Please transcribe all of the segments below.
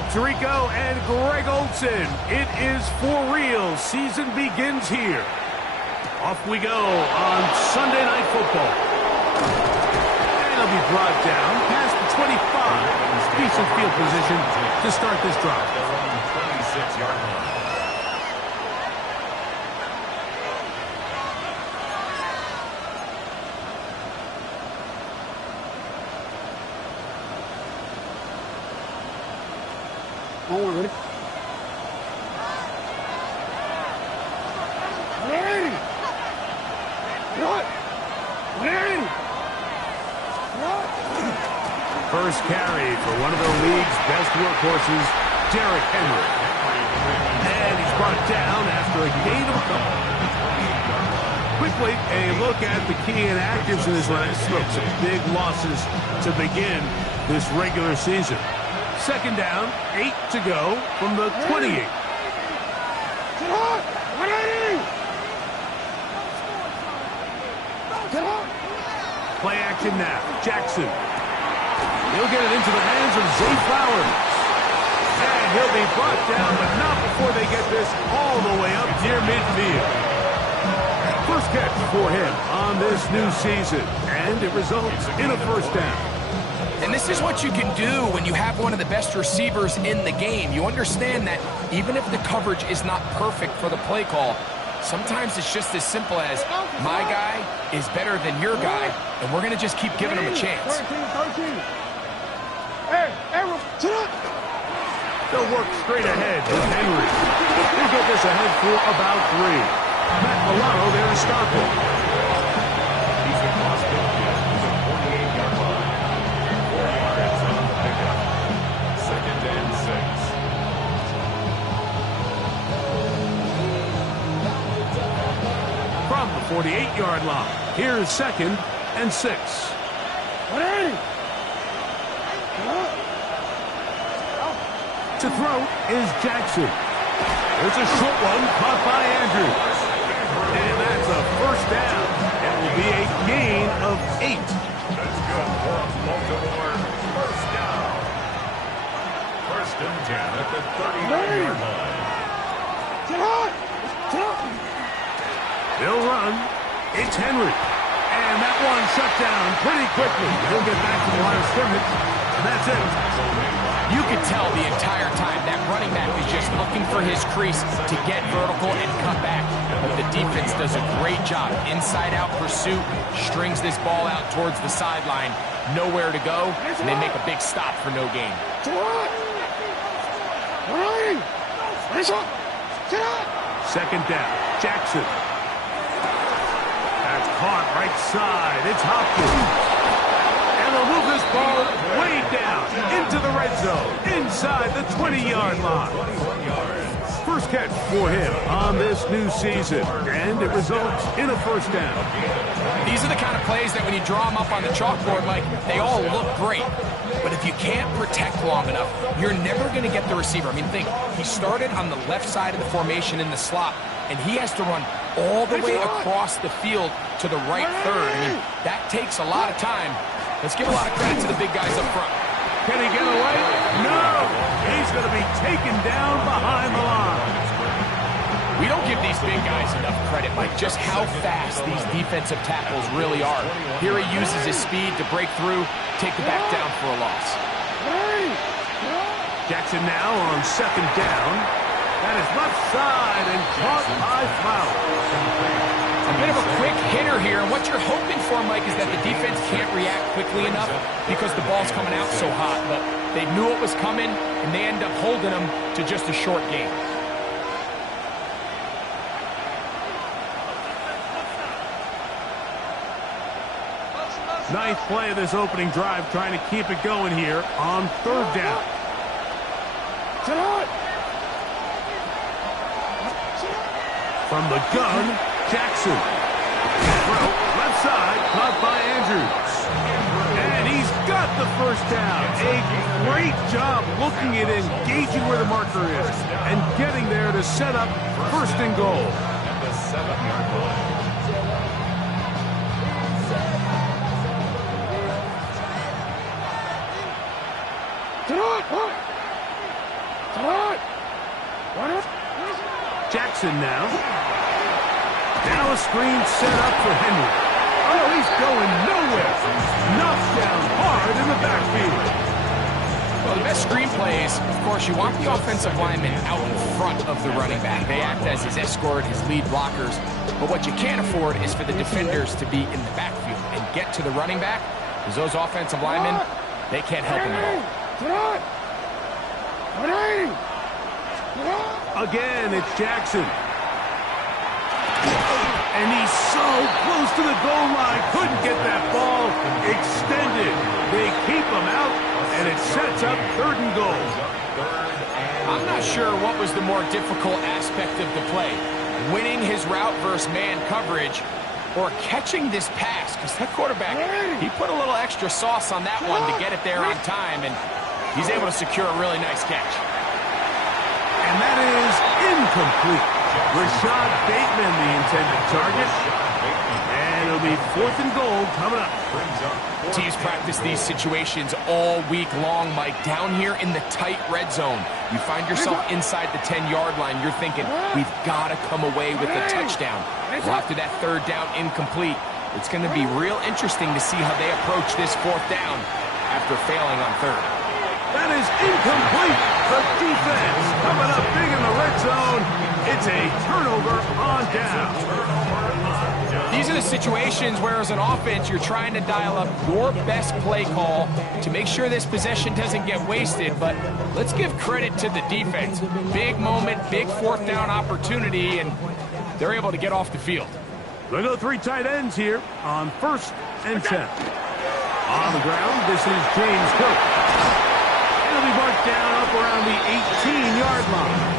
Mike Tirico and Greg Olson. It is for real. Season begins here. Off we go on Sunday Night Football. And it'll be brought down past the 25. Decent field position to start this drive. 26-yard line. Oh, we're ready. Ready. What? Ready. What? First carry for one of the league's best workhorses, Derrick Henry. And he's brought down after a gain of a couple. Quickly, a look at the key inactives in this last look. Some big losses to begin this regular season. Second down, 8 to go from the 28. Play action now. Jackson. He'll get it into the hands of Zay Flowers. And he'll be brought down, but not before they get this all the way up near midfield. First catch for him on this new season, and it results in a first down. And this is what you can do when you have one of the best receivers in the game. You understand that even if the coverage is not perfect for the play call, sometimes it's just as simple as my guy is better than your guy, and we're going to just keep giving him a chance. They'll work straight ahead with Henry. He'll get this ahead for about 3. Matt Milano there to stop it. He's across midfield. He's a 48-yard line. 4 yards on the pickup. Second and 6. From the 48-yard line, here's second and 6. To throw is Jackson. There's a short one caught by Andrews. And that's a first down. It will be a gain of 8. That's good for a Baltimore first down. First and 10 at the 39-yard line. He'll run. It's Henry. And that one shut down pretty quickly. He'll get back to the line of scrimmage. And that's it. You could tell the entire time that running back is just looking for his crease to get vertical and cut back. But the defense does a great job. Inside-out pursuit, strings this ball out towards the sideline. Nowhere to go, and they make a big stop for no gain. Second down. Jackson. That's caught right side. It's Hopkins. And they'll move this ball way down into the red zone, inside the 20-yard line. First catch for him on this new season, and it results in a first down. These are the kind of plays that when you draw them up on the chalkboard, like, they all look great. But if you can't protect long enough, you're never going to get the receiver. I mean, think, he started on the left side of the formation in the slot, and he has to run all the way across the field to the right third. I mean, that takes a lot of time. Let's give a lot of credit to the big guys up front. Can he get away? No! He's going to be taken down behind the line. We don't give these big guys enough credit, Mike, just how fast these defensive tackles really are. Here he uses his speed to break through, take the back down for a loss. Jackson now on second down. That is left side and caught by Flowers. A bit of a quick hitter here, and what you're hoping for, Mike, is that the defense can't react quickly enough because the ball's coming out so hot. But they knew it was coming, and they end up holding them to just a short game. Ninth play of this opening drive, trying to keep it going here on third down. From the gun, Jackson. Left side, caught by Andrews. And he's got the first down. A great job looking at it, engaging where the marker is, and getting there to set up first and goal. At the 7-yard line. Jackson now. Now a screen set up for Henry. Oh, he's going nowhere. Knocked down hard in the backfield. Well, the best screenplay is, of course, you want the offensive lineman out in front of the running back. They act as his escort, his lead blockers. But what you can't afford is for the defenders to be in the backfield and get to the running back, because those offensive linemen, they can't help him at all. Again, it's Jackson. And he's so close to the goal line. Couldn't get that ball extended. They keep him out, and it sets up 3rd and goal. I'm not sure what was the more difficult aspect of the play. Winning his route versus man coverage or catching this pass. Because that quarterback, he put a little extra sauce on that one to get it there on time, and he's able to secure a really nice catch. And that is incomplete. Rashad Bateman, the intended target. And it'll be 4th and goal coming up. Teams practice these situations all week long, Mike. Down here in the tight red zone, you find yourself inside the 10-yard line. You're thinking, we've got to come away with a touchdown. Well, after that 3rd down incomplete, it's going to be real interesting to see how they approach this 4th down after failing on 3rd. That is incomplete. The defense coming up big in the red zone. It's a turnover on down. These are the situations where, as an offense, you're trying to dial up your best play call to make sure this possession doesn't get wasted. But let's give credit to the defense. Big moment, big 4th down opportunity, and they're able to get off the field. We'll go 3 tight ends here on 1st and 10. On the ground, this is James Cook. It'll be marked down up around the 18-yard line.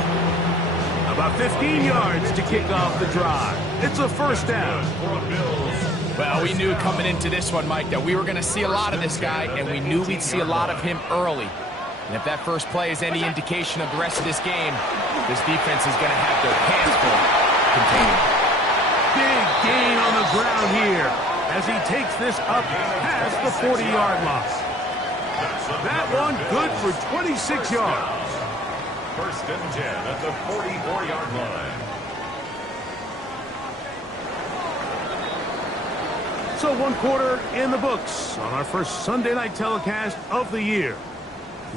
About 15 yards to kick off the drive. It's a 1st down. Well, we knew coming into this one, Mike, that we were going to see a lot of this guy, and we knew we'd see a lot of him early. And if that first play is any indication of the rest of this game, this defense is going to have their hands full contained. Big gain on the ground here as he takes this up past the 40-yard line. That one good for 26 yards. 1st and 10 at the 44-yard line. So 1 quarter in the books on our first Sunday night telecast of the year.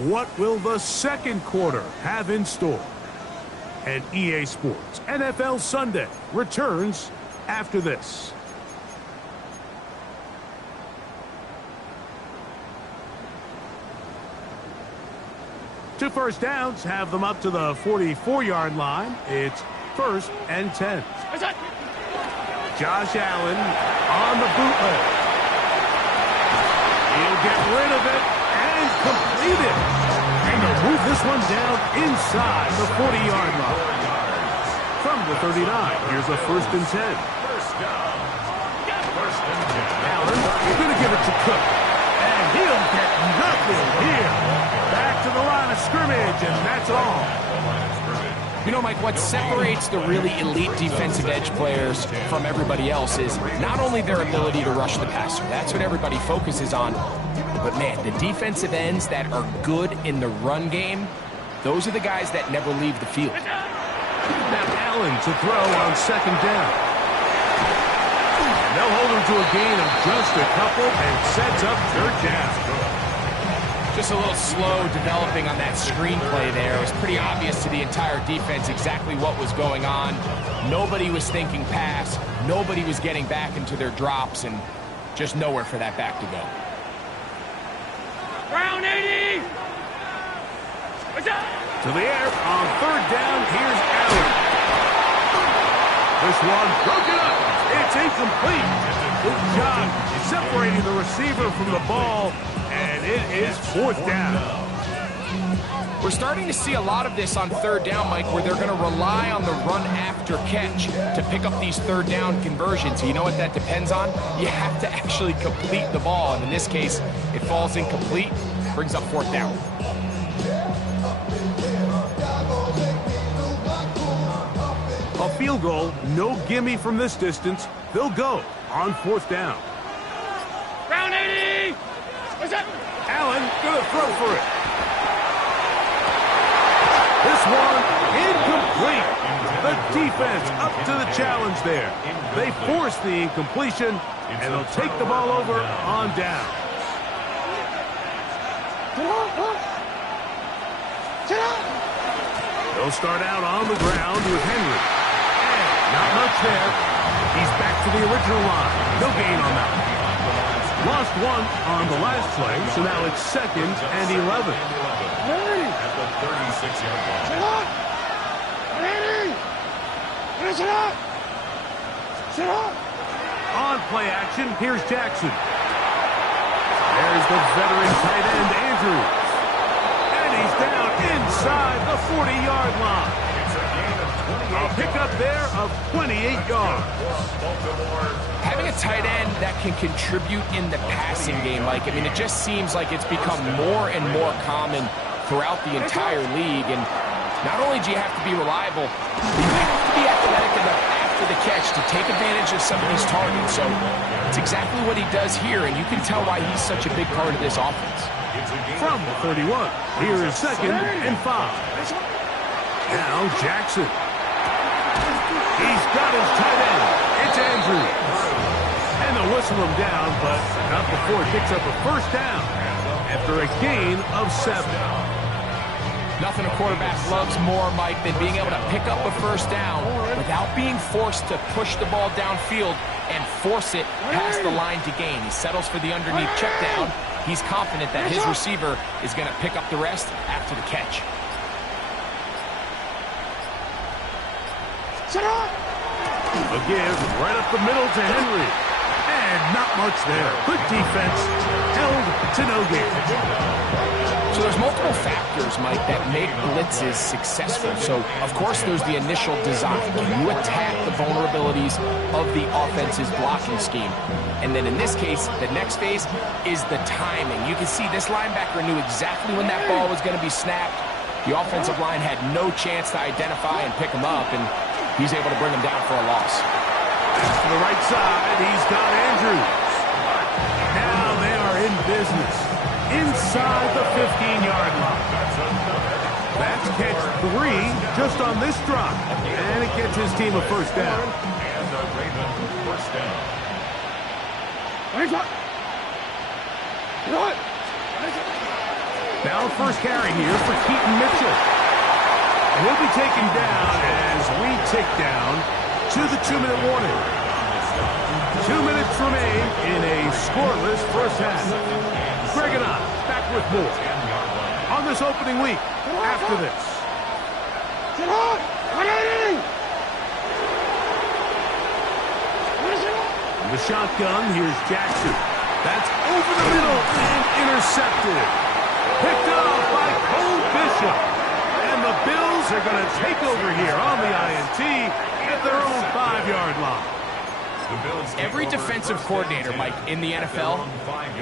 What will the 2nd quarter have in store? And EA Sports NFL Sunday returns after this. 2 first downs have them up to the 44-yard line. It's 1st and 10. Josh Allen on the bootleg. He'll get rid of it and complete it. And they'll move this one down inside the 40-yard line. From the 39, here's a 1st and 10. Allen is going to give it to Cook. And he'll get nothing here. Back to the line of scrimmage, and that's all. You know, Mike, what separates the really elite defensive edge players from everybody else is not only their ability to rush the passer. That's what everybody focuses on. But, man, the defensive ends that are good in the run game, those are the guys that never leave the field. Now Allen to throw on 2nd down. And they'll hold him to a gain of just a couple and sets up 3rd down. Just a little slow developing on that screenplay there. It was pretty obvious to the entire defense exactly what was going on. Nobody was thinking pass. Nobody was getting back into their drops, and just nowhere for that back to go. Round 80! To the air on 3rd down. Here's Allen. This one broken up. It's incomplete. Good job separating the receiver from the ball. And it is 4th down. We're starting to see a lot of this on 3rd down, Mike, where they're going to rely on the run after catch to pick up these 3rd down conversions. So you know what that depends on? You have to actually complete the ball. And in this case, it falls incomplete, brings up 4th down. A field goal, no gimme from this distance. They'll go on 4th down. Round 80! Allen gonna throw for it. This one incomplete. incomplete. The defense up to the challenge there. They force the incompletion, and they'll take the ball over on down. They'll start out on the ground with Henry. And not much there. He's back to the original line. No gain on that one. Lost one on the last play, so now it's 2nd and 11. At the 36-yard line. On play action, here's Jackson. There's the veteran tight end, Andrews. And he's down inside the 40-yard line. A pickup there of 28 yards. Having a tight end that can contribute in the passing game, Mike, I mean, it just seems like it's become more and more common throughout the entire league. And not only do you have to be reliable, you have to be athletic enough after the catch to take advantage of some of these targets. So it's exactly what he does here, and you can tell why he's such a big part of this offense. From the 31, here is 2nd and 5. Now Jackson. He's got his tight end. It's Andrews. And they'll whistle him down, but not before he picks up a first down after a gain of 7. Nothing a quarterback loves more, Mike, than being able to pick up a first down without being forced to push the ball downfield and force it past the line to gain. He settles for the underneath check down. He's confident that his receiver is going to pick up the rest after the catch. A give right up the middle to Henry. And not much there. Good defense. Held to no gain. So there's multiple factors, Mike, that make blitzes successful. So, of course, there's the initial design. Can you attack the vulnerabilities of the offense's blocking scheme? And then in this case, the next phase is the timing. You can see this linebacker knew exactly when that ball was going to be snapped. The offensive line had no chance to identify and pick him up, and he's able to bring him down for a loss. To the right side, he's got Andrews. Now they are in business. Inside the 15-yard line. That's catch 3 just on this drop. And it gets his team a first down. And the Ravens first down. Now first carry here for Keaton Mitchell. And he'll be taken down as we tick down to the 2-minute warning. 2 minutes remain in a scoreless first half. Greg and I back with more on this opening week after this. In the shotgun, here's Jackson. That's over the middle and intercepted. Picked up by Cole Bishop. And the Bills are going to take over here on the INT at their own 5-yard line. Every defensive coordinator, Mike, in the NFL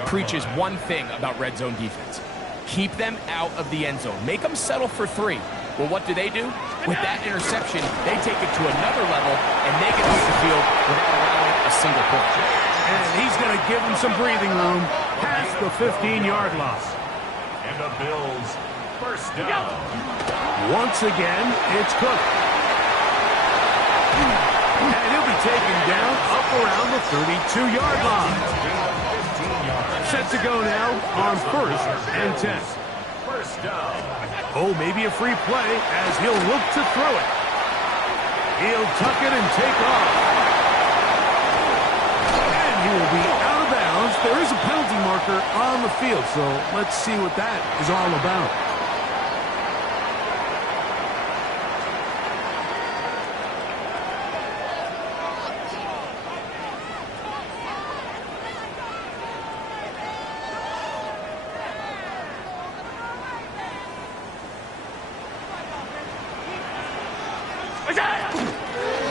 preaches one thing about red zone defense. Keep them out of the end zone. Make them settle for 3. Well, what do? With that interception, they take it to another level, and they get off the field without allowing a single point. And he's going to give them some breathing room past the 15-yard line. And the Bills first down. Once again, it's Cook. And he'll be taken down up around the 32-yard line. Set to go now on 1st and 10. First down. Oh, maybe a free play as he'll look to throw it. He'll tuck it and take off. And he will be out of bounds. There is a penalty marker on the field, so let's see what that is all about.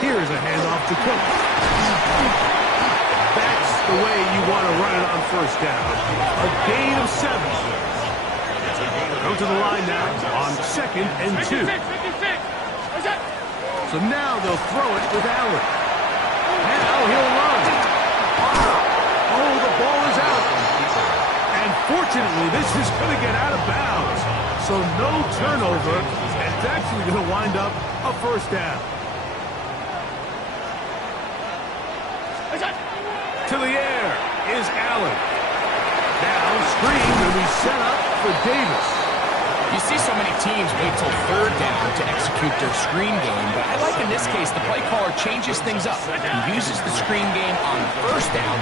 Here's a handoff to Cook. That's the way you want to run it on first down. A gain of 7. Go to the line now on 2nd and 2. So now they'll throw it with Allen. Now he'll run. Oh, the ball is out. And Fortunately, this is going to get out of bounds. So no turnover, and it's actually going to wind up a first down. To the air is Allen. Now screen will be set up for Davis. You see so many teams wait till third down to execute their screen game, but I like in this case the play caller changes things up. He uses the screen game on first down,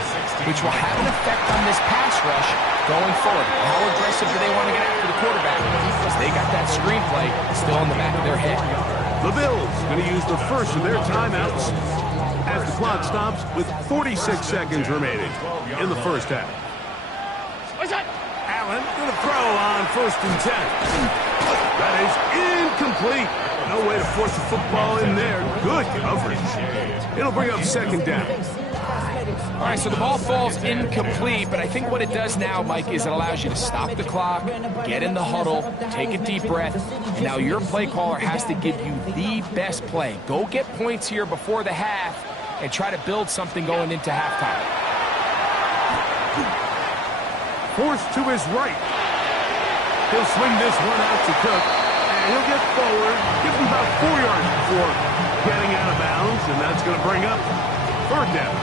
which will have an effect on this pass rush going forward. How aggressive do they want to get after the quarterback? Because they got that screen play still in the back of their head. The Bills going to use the first of their timeouts as the clock stops with 46 seconds remaining in the first half. Allen going to throw on 1st and 10. That is incomplete. No way to force the football in there. Good coverage. It'll bring up 2nd down. All right, so the ball falls incomplete, but I think what it does now, Mike, is it allows you to stop the clock, get in the huddle, take a deep breath, and now your play caller has to give you the best play. Go get points here before the half and try to build something going into halftime. Forced to his right. He'll swing this one out to Cook, and he'll get forward, give him about 4 yards before getting out of bounds, and that's going to bring up 3rd down.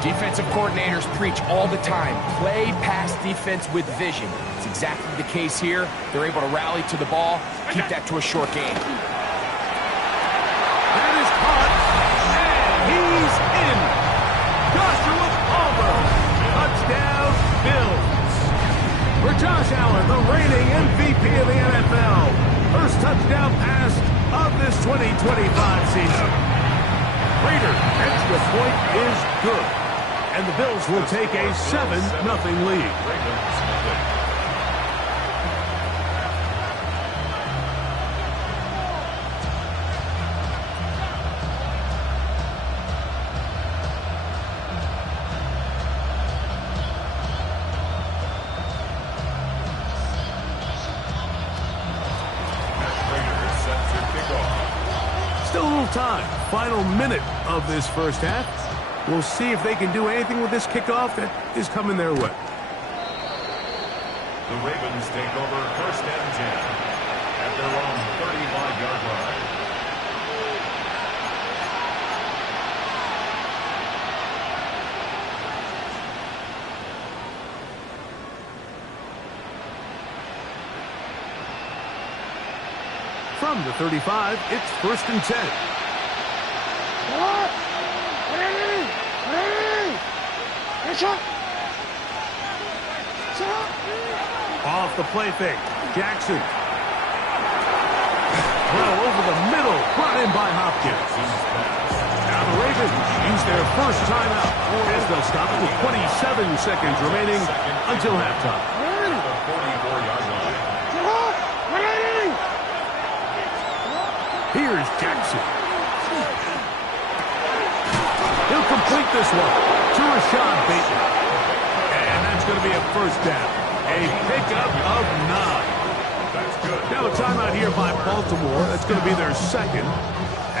Defensive coordinators preach all the time, play pass defense with vision. It's exactly the case here. They're able to rally to the ball, keep that to a short game. That is caught, and he's in. Joshua Palmer, touchdown Bills. For Josh Allen, the reigning MVP of the NFL. First touchdown pass of this 2025 season. Raider extra point is good. And the Bills will take a 7-0 lead. Still a little time. Final minute of this first half. We'll see if they can do anything with this kickoff that is coming their way. The Ravens take over 1st and 10 at their own 35-yard line. From the 35, it's 1st and 10. Off the play fake. Jackson. Well, over the middle. Brought in by Hopkins. Now the Ravens use their first timeout as they'll stop it with 27 seconds remaining until halftime. The 44-yard line. Here's Jackson. He'll complete this one to Rashad Bateman. And that's going to be a first down. A pickup of 9. That's good. Now a timeout here by Baltimore. That's going to be their second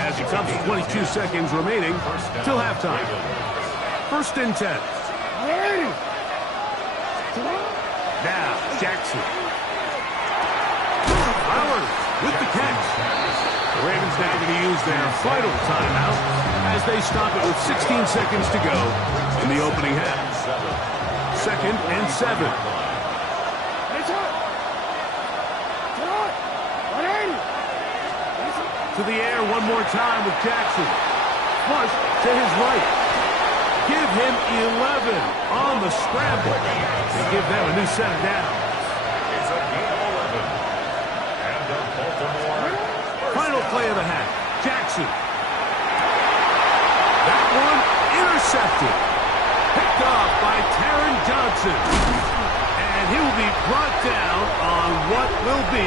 as it comes to 22 seconds remaining till halftime. 1st and 10. Now Jackson. Flowers with the catch. The Ravens now going to use their final timeout as they stop it with 16 seconds to go in the opening half. 2nd and 7. To the air one more time with Jackson. Flush to his right. Give him 11 on the scramble. They give them a new set of downs. It's a gain of 11. And the Baltimore. Final play of the half. Jackson. That one intercepted. Picked off by Taron Johnson. And he will be brought down on what will be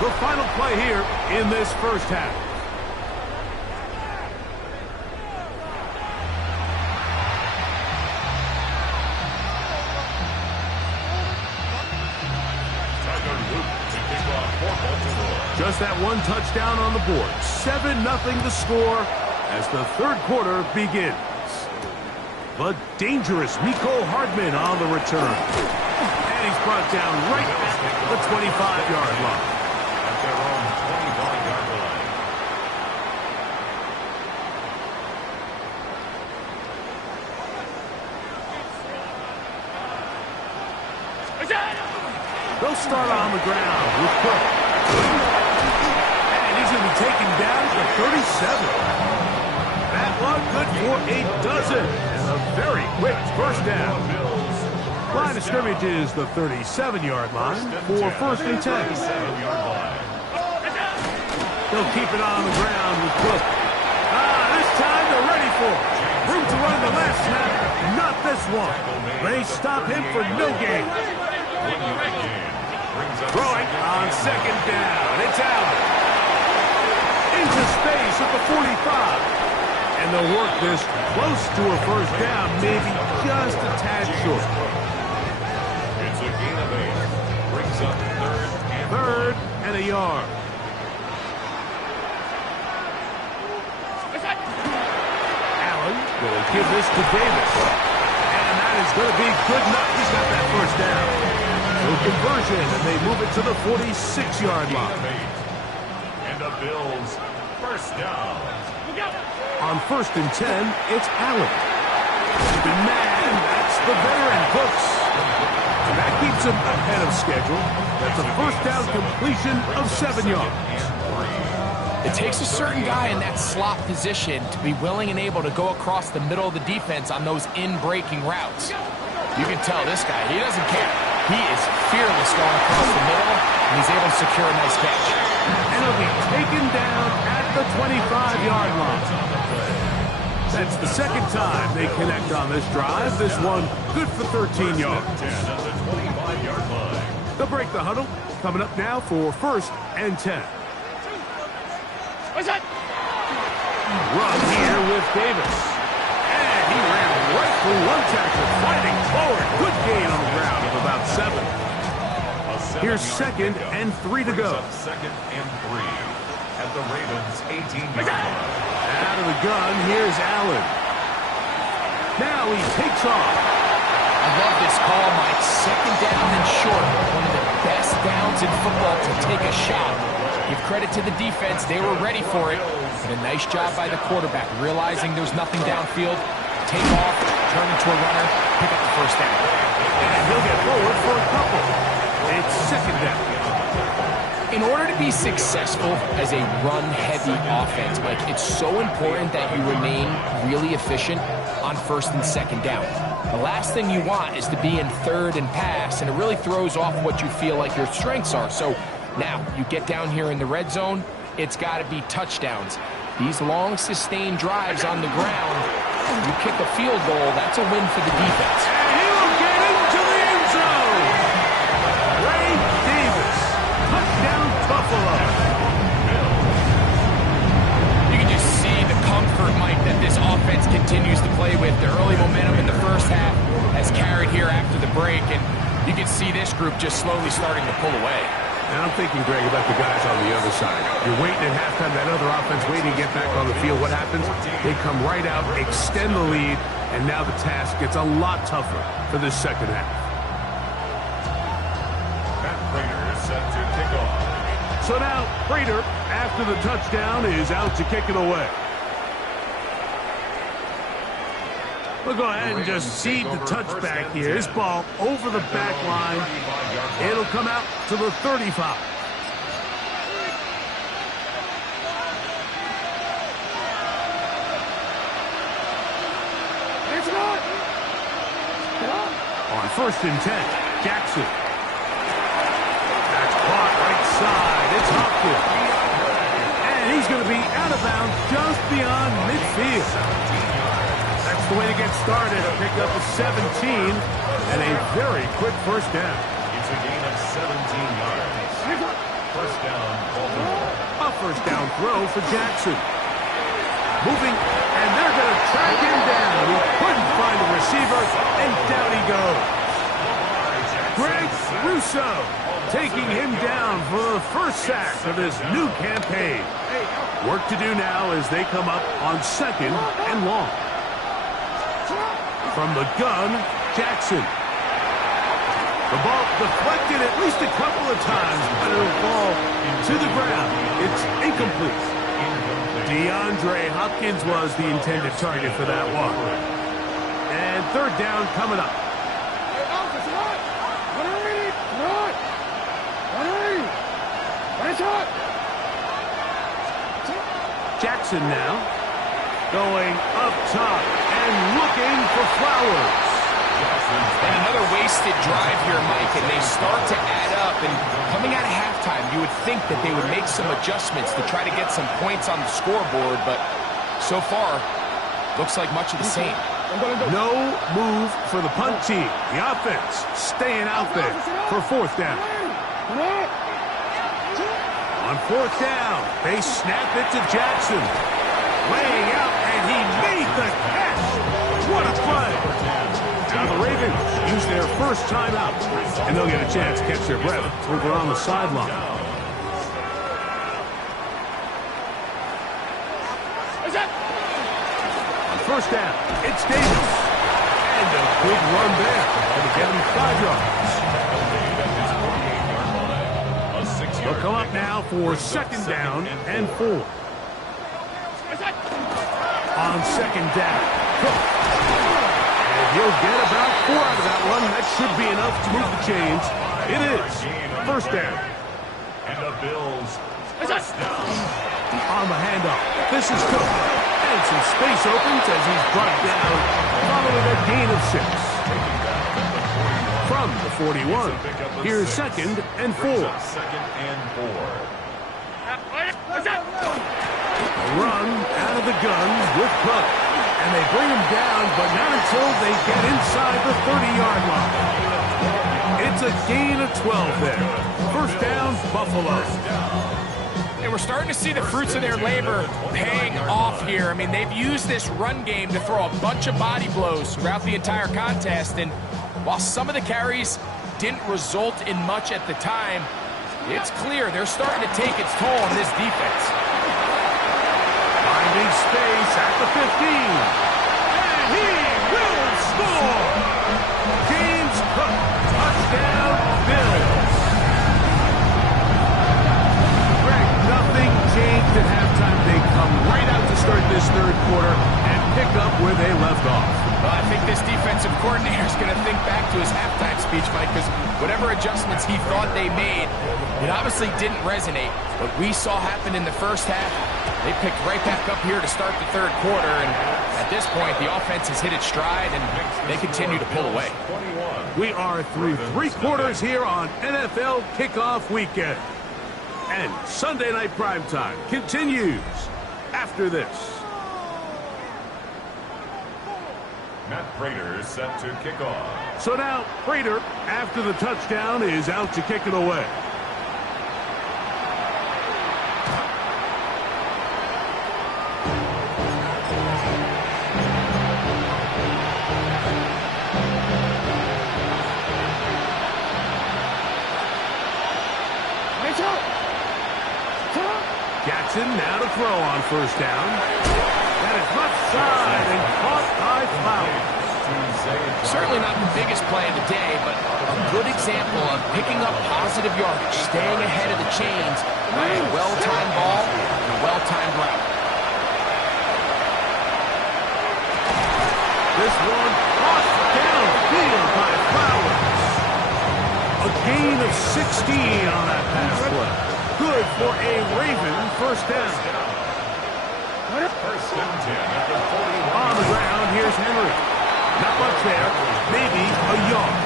the final play here in this first half. Just that one touchdown on the board. 7-0 the score as the third quarter begins. The dangerous Mecole Hardman on the return. And he's brought down right at the 25-yard line. At their own 25-yard line. They'll start on the ground with Cook. And he's going to be taken down at the 37. That one good for a dozen. And a very quick first down. Line of scrimmage is the 37-yard line for first and 10. They'll keep it on the ground with Cook. This time they're ready for it. Room to run the last snap. Not this one. They stop him for no gain. Throwing on second down. It's out. Into space at the 45. And they'll work this close to a first down, maybe just a tad short. It's a gain of 8. Brings up Third and a yard. Allen will give this to Davis. And that is going to be good enough. He's got that first down. No conversion, and they move it to the 46-yard line. And the Bills first down. On first and 10, it's Allen. Keeping man, that's the veteran Cooks. And that keeps him ahead of schedule. That's a first down completion of 7 yards. It takes a certain guy in that slot position to be willing and able to go across the middle of the defense on those in-breaking routes. You can tell this guy, he doesn't care. He is fearless going across the middle, and he's able to secure a nice catch. And he'll be taken down at the 25-yard line. That's the second time they connect on this drive. This one good for 13 yards. They'll break the huddle. Coming up now for first and 10. What's that? Run here with Davis. And he ran right through one tackle, fighting forward. Good gain on the ground of about 7. Here's second and 3 to go. Second and 3 at the Ravens' 18-yard line. Out of the gun, here's Allen. Now he takes off. I love this call, Mike. Second down and short. One of the best downs in football to take a shot. Give credit to the defense. They were ready for it. And a nice job by the quarterback, realizing there's nothing downfield. Take off, turn into a runner, pick up the first down. And he'll get forward for a couple. It's second down. In order to be successful as a run-heavy offense, Mike, it's so important that you remain really efficient on first and second down. The last thing you want is to be in third and pass, and it really throws off what you feel like your strengths are. So now you get down here in the red zone, it's got to be touchdowns. These long, sustained drives on the ground, you kick a field goal, that's a win for the defense. And he will get into the end zone. Ray Davis, touchdown Buffalo. You can just see the comfort, Mike, that this offense continues to play with. The early momentum in the first half has carried here after the break, and you can see this group just slowly starting to pull away. And I'm thinking, Greg, about the guys on the other side. You're waiting at halftime, that other offense waiting to get back on the field. What happens? They come right out, extend the lead, and now the task gets a lot tougher for this second half. Matt Prater is set to kick off. So now, Prater, after the touchdown, is out to kick it away. We'll go ahead and just cede the touchback here. This ball over the back line. It'll come out to the 35. On first and 10, Jackson. That's caught right side. It's Hopkins. And he's going to be out of bounds just beyond midfield. That's the way to get started. A pickup of 17 and a very quick first down. It's a gain of 17 yards. First down, Baltimore. A first down throw for Jackson. Moving, and they're going to track him down. He couldn't find the receiver, and down he goes. Greg Russo taking him down for the first sack of this new campaign. Work to do now as they come up on second and long. From the gun, Jackson. The ball deflected at least a couple of times, but it'll fall to the ground. It's incomplete. DeAndre Hopkins was the intended target for that one. And third down coming up. Jackson now going up top and looking for Flowers. And another wasted drive here, Mike, and they start to add up. And coming out of halftime, you would think that they would make some adjustments to try to get some points on the scoreboard, but so far, looks like much of the same. No move for the punt team. The offense staying out there for fourth down. On fourth down, they snap it to Jackson. Laying out, and he made the catch. What a play. Now the Ravens use their first timeout, and they'll get a chance to catch their breath over on the sideline. On first down, it's Davis. And a good run there. Going to get him 5 yards. They'll come up now for second down and 4. On second down, Cook. And he'll get about 4 out of that one. That should be enough to move the chains. It is first down. And the Bills first down. On the handoff, this is Cook. And some space opens as he's brought down following a gain of 6. From the 41, here's second and 4. Second and 4. A run out of the gun with Cook. And they bring him down, but not until they get inside the 30-yard line. It's a gain of 12 there. First down, Buffalo. And we're starting to see the fruits of their labor paying off here. I mean, they've used this run game to throw a bunch of body blows throughout the entire contest. And while some of the carries didn't result in much at the time, it's clear they're starting to take its toll on this defense. Finding space at the 15. And he will score! James Cook, touchdown, Bills. Greg, nothing changed at halftime. They come right out to start this third quarter and pick up where they left off. Well, I think this defensive coordinator is going to think back to his halftime speech, Mike, because whatever adjustments he thought they made, it obviously didn't resonate. What we saw happen in the first half, they picked right back up here to start the third quarter, and at this point, the offense has hit its stride, and they continue to pull away. We are through 3 quarters here on NFL Kickoff Weekend. And Sunday Night Primetime continues after this. Matt Prater is set to kick off. So now, Prater, after the touchdown, is out to kick it away. Jackson now to throw on first down. That is left side and caught by Flowers. Certainly not the biggest play of the day, but a good example of picking up positive yardage, staying ahead of the chains by a well-timed ball and a well-timed route. This one crossed downfield by Flowers. A gain of 16 on that pass play. Good for a Raven first down. First and 10 at the 41. On the ground, here's Henry. Not much there, maybe a yard.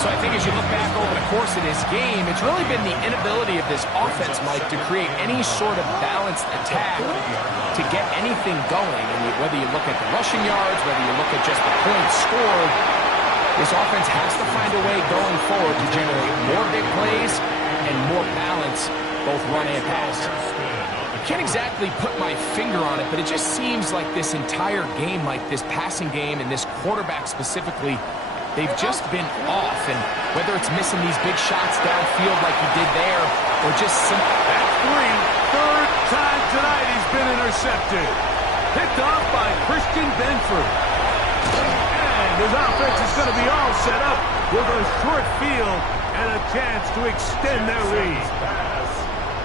So I think as you look back over the course of this game, it's really been the inability of this offense, Mike, to create any sort of balanced attack to get anything going. I mean, whether you look at the rushing yards, whether you look at just the points scored, this offense has to find a way going forward to generate more big plays and more balance, both run and pass. I can't exactly put my finger on it, but it just seems like this entire game, like this passing game and this quarterback specifically, they've just been off. And whether it's missing these big shots downfield like he did there, or just simply... That's 3. Third time tonight he's been intercepted. Picked off by Christian Benford. And His offense is going to be all set up with a short field and a chance to extend their lead.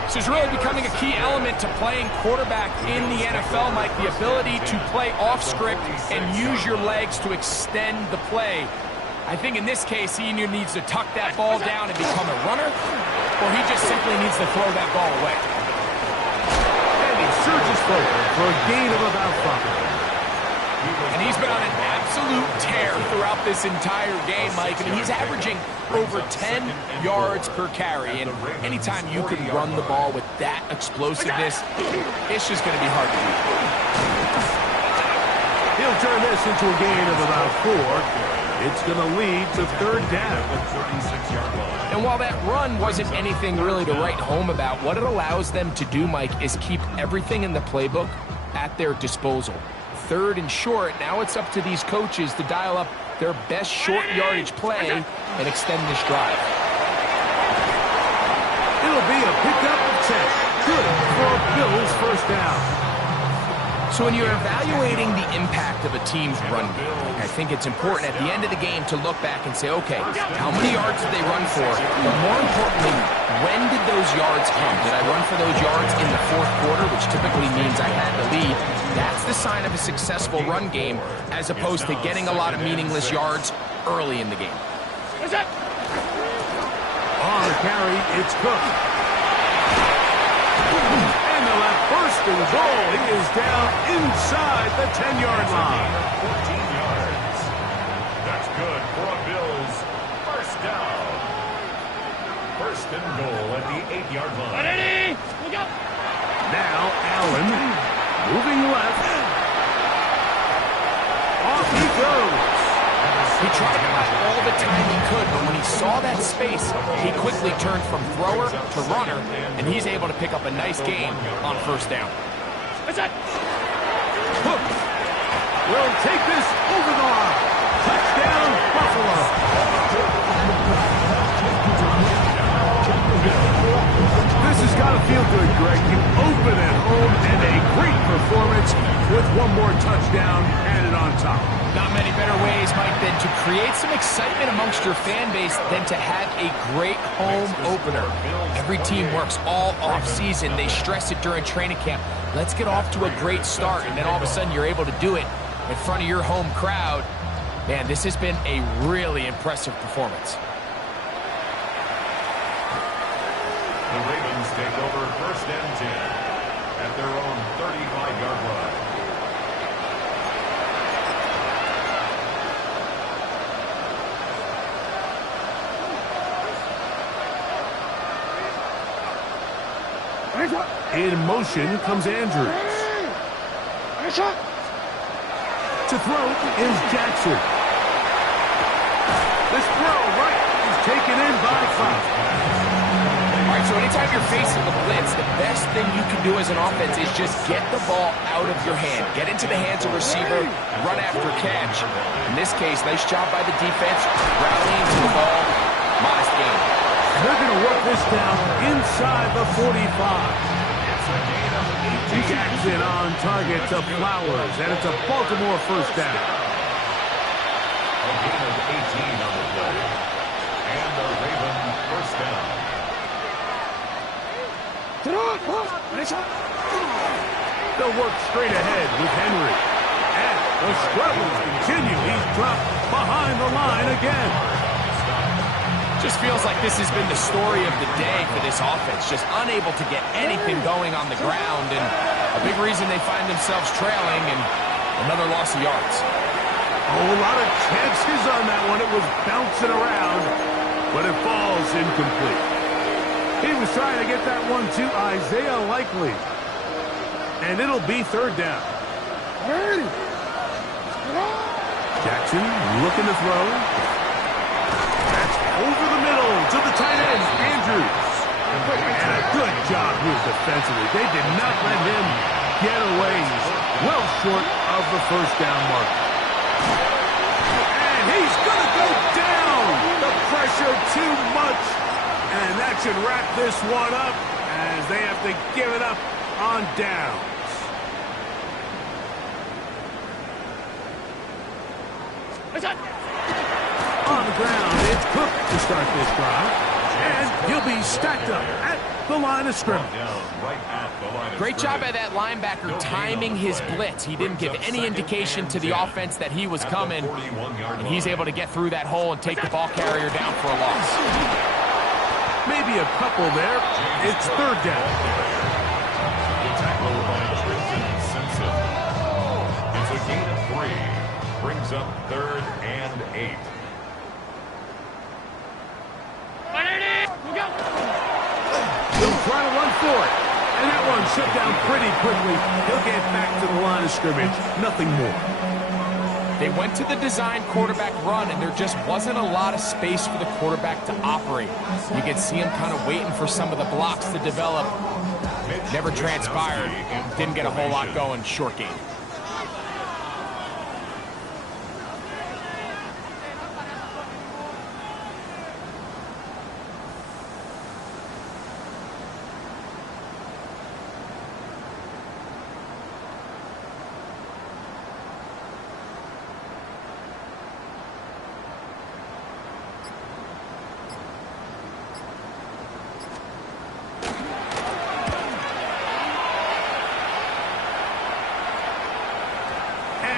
This is really becoming a key element to playing quarterback in the NFL, Mike, the ability to play off script and use your legs to extend the play. I think in this case, he either needs to tuck that ball down and become a runner, or he just simply needs to throw that ball away. And he surges forward for a gain of about 5. And he's been on an absolute tear throughout this entire game, Mike. I mean, he's averaging over 10 yards per carry. And anytime you can run the ball with that explosiveness, it's just going to be hard to beat. He'll turn this into a gain of about 4. It's going to lead to third down. And while that run wasn't anything really to write home about, what it allows them to do, Mike, is keep everything in the playbook at their disposal. Third and short, now it's up to these coaches to dial up their best short yardage play and extend this drive. It'll be a pickup of 10. Good for Bills' first down. So when you're evaluating the impact of a team's run game, I think it's important at the end of the game to look back and say, okay, how many yards did they run for? But more importantly, when did those yards come? Did I run for those yards in the fourth quarter, which typically means I had the lead? That's the sign of a successful run game, as opposed to getting a lot of meaningless yards early in the game. On the carry, it's Cook. And they'll have first and goal. He is down inside the 10-yard line. 14 yards. That's good for a Bills first down. First and goal at the 8-yard line. Now Allen moving left. Off he goes. He tried to buy all the time he could, but when he saw that space, he quickly turned from thrower to runner, and he's able to pick up a nice gain on first down. Cook will take this over the line. Touchdown, Buffalo. This has got to feel good, Greg. You open at home and a great performance with one more touchdown added on top. Not many better ways, Mike, than to create some excitement amongst your fan base than to have a great home opener. Every team works all off-season. They stress it during training camp. Let's get off to a great start, and then all of a sudden you're able to do it in front of your home crowd. Man, this has been a really impressive performance. The Ravens take over first and 10 at their own 35-yard line. In motion comes Andrews. To throw is Jackson. This throw right is taken in by 5. All right, so anytime you're facing the blitz, the best thing you can do as an offense is just get the ball out of your hand. Get into the hands of the receiver, run after catch. In this case, nice job by the defense, rallying to the ball, modest gain. They're going to work this down inside the 45. Jackson on target to Flowers, and it's a Baltimore first down. A gain of 18 on the play. And the Raven first down. They'll work straight ahead with Henry. And the struggles continue. He's dropped behind the line again. Just feels like this has been the story of the day for this offense. Just unable to get anything going on the ground, and a big reason they find themselves trailing, and another loss of yards. Oh, a lot of chances on that one. It was bouncing around, but it falls incomplete. He was trying to get that one to Isaiah Likely, and it'll be third down. Jackson looking to throw. That's over the middle to the tight end, Andrews. And a good job here defensively. They did not let him get away. He's well short of the first down mark. And he's going to go down. The pressure too much. And that should wrap this one up as they have to give it up on downs. On the ground, it's Cook to start this drive. And he'll be stacked up at the line of scrimmage. Great job by that linebacker timing his blitz. He didn't give any indication to the offense that he was coming, and he's able to get through that hole and take the ball carrier down for a loss. Maybe a couple there. It's third down. The tackle by Tristan Simpson. It's a gain of 3. Brings up 3rd and 8. He'll try to run for it. And that one shut down pretty quickly. He'll get back to the line of scrimmage. Nothing more. They went to the design quarterback run, and there just wasn't a lot of space for the quarterback to operate. You could see him kind of waiting for some of the blocks to develop. Never transpired. Didn't get a whole lot going. Short game.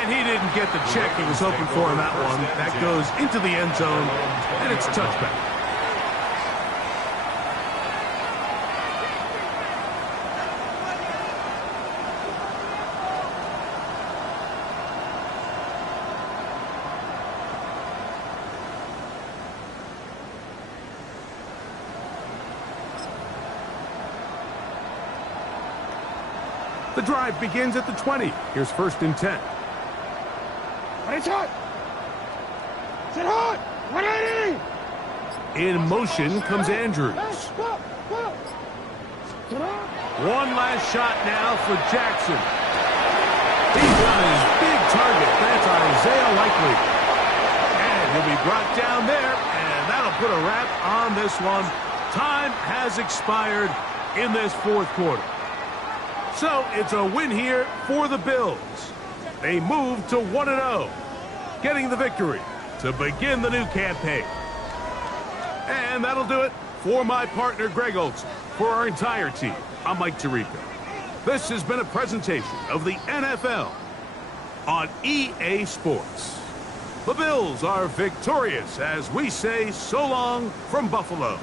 He didn't get the check he was hoping for in that one. That goes into the end zone, and it's a touchback. The drive begins at the 20. Here's 1st and 10. It's hot! It's hot! 180! In motion comes Andrews. One last shot now for Jackson. He's got his big target. That's Isaiah Likely. And he'll be brought down there, and that'll put a wrap on this one. Time has expired in this 4th quarter. So it's a win here for the Bills. They move to 1-0, getting the victory to begin the new campaign. And that'll do it for my partner, Greg Olson. For our entire team, I'm Mike Tirico. This has been a presentation of the NFL on EA Sports. The Bills are victorious as we say so long from Buffalo.